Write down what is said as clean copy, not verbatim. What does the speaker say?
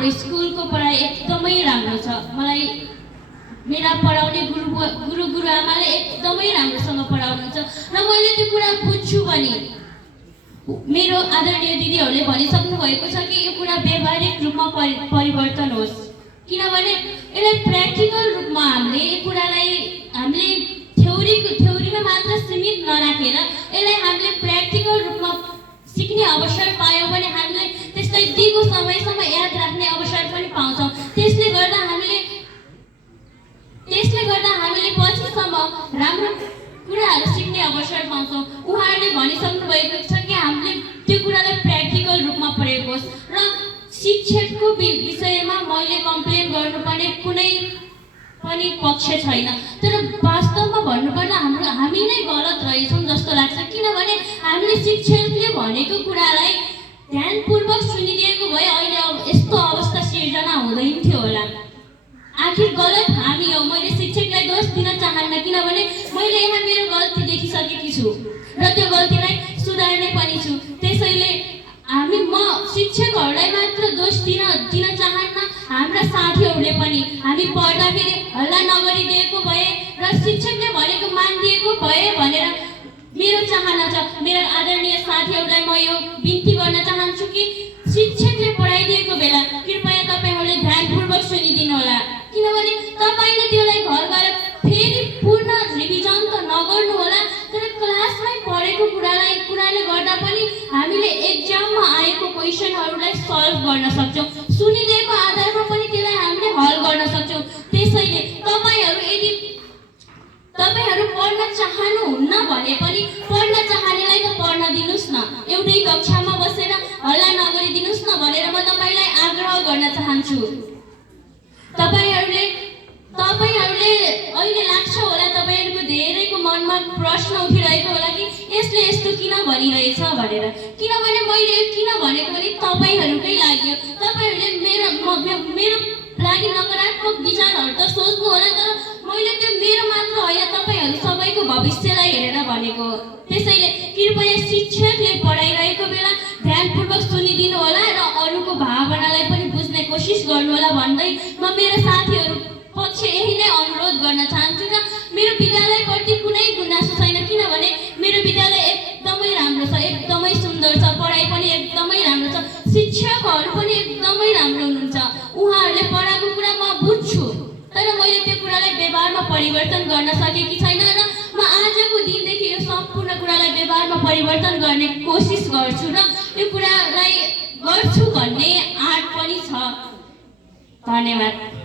हाम्रो स्कुलको पढाइ एकदमै राम्रो छ। मलाई मेरा पढाउने गुरुआमाले एकदमै राम्रोसँग पढाउनुहुन्छ र मैले त्यो कुरा बुझ्छु पनि। मेरो आदरणीय दिदीहरूले भनिसक्नु भएको छ कि यो कुरा व्यावहारिक रूपमा परिवर्तन होस्, किनभने यसलाई प्र्याक्टिकल रूपमा हामीले यो कुरालाई हामीले थ्योरीमा मात्र सीमित नराखेर यसलाई हामीले प्र्याक्टिकल रूपमा सिक्ने अवसर पायौँ भने हामीले त्यसलाई दिगो समयसम्म याद राख्ने अवसर पनि पाउँछौँ। त्यसले गर्दा हामीले पछिसम्म राम्रो कुराहरू सिक्ने अवसर पाउँछौँ। उहाँहरूले भनिसक्नु भएको छ कि हामीले त्यो कुरालाई प्र्याक्टिकल रूपमा प्रयोग होस् र शिक्षकको विषयमा मैले कम्प्लेन गर्नुपर्ने कुनै पनि पक्ष छैन। तर वास्तवमा भन्नुपर्दा हामी नै गलत रहेछौँ जस्तो लाग्छ, किनभने हामीले शिक्षकले भनेको कुरालाई ध्यानपूर्वक सुनिदिएको भए अहिले यस्तो अवस्था सिर्जना हुँदैन थियो होला। आखिर गलत हामी हौ। मैले शिक्षकलाई दोष दिन चाहन्न, किनभने मैले यहाँ मेरो गल्ती देखिसकेकी छु र त्यो गल्तीलाई सुधार्ने पनि छु। त्यसैले म शिक्षकहरूलाई मात्र दोष दिन चाहन्न, हाम्रा साथीहरूले पनि हामी पढ्दाखेरि हल्ला नगरिदिएको भए र शिक्षकले भनेको मानिदिएको भए भनेर मेरो चाहना छ। मेरो आदरणीय साथीहरूलाई म यो बिन्ती गर्न चाहन्छु कि शिक्षकले पढाइदिएको बेला कृपया तपाईँहरूले ध्यानपूर्वक सुनिदिनु होला, किनभने तपाईँले त्यसलाई घर गएर फेरि पूर्ण रिभिजन त नगर्नु होला, तर क्लासमै पढेको कुराले गर्दा पनि हामीले एक्जाममा आएको क्वेसनहरूलाई सल्भ गर्न सक्छौँ। सुनिदिएको आधारमा पनि त्यसलाई हामीले हल गर्न सक्छौँ। त्यसैले तपाईँहरू पढ्न चाहनुहुन्न भने पनि पढ्न चाहनेलाई त पढ्न दिनुहोस् न, एउटै कक्षामा बसेर हल्ला नगरिदिनुहोस् न भनेर म तपाईँलाई आग्रह गर्न चाहन्छु। तपाईँहरूले अहिले लाग्छ होला, तपाईँहरूको धेरैको मनमा प्रश्न उठिरहेको होला कि यसले यस्तो किन भनिरहेछ भनेर। किनभने मैले किन भनेको भने तपाईँहरूकै लागि हो। तपाईँहरूले मेरो लागि नकारात्मक विचारहरू त सोच्नु होला, तर मैले त्यो मेरो मात्र होइन तपाईँहरू सबैको भविष्यलाई हेरेर भनेको हो। त्यसैले कृपया शिक्षकले पढाइरहेको बेला ध्यानपूर्वक सुनिदिनु होला र अरूको भावनालाई पनि बुझ्ने कोसिस गर्नु होला भन्दै म मेरो साथीहरू पक्ष यही नै अनुरोध गर्न चाहन्छु र मेरो विद्यालयप्रति कुनै गुनासो छैन, किनभने मेरो विद्यालय एकदमै राम्रो छ, एकदमै सुन्दर छ, पढाइ पनि एकदमै राम्रो छ, शिक्षकहरू पनि एकदमै राम्रो हुनुहुन्छ। उहाँहरूले पढाएको कुरा म बुझ्छु, तर मैले त्यो कुरालाई व्यवहारमा परिवर्तन गर्न सकेकी छैन र म आजको दिनदेखि यो सम्पूर्ण कुरालाई व्यवहारमा परिवर्तन गर्ने कोसिस गर्छु र यो कुरालाई गर्छु भन्ने आँट पनि छ। धन्यवाद।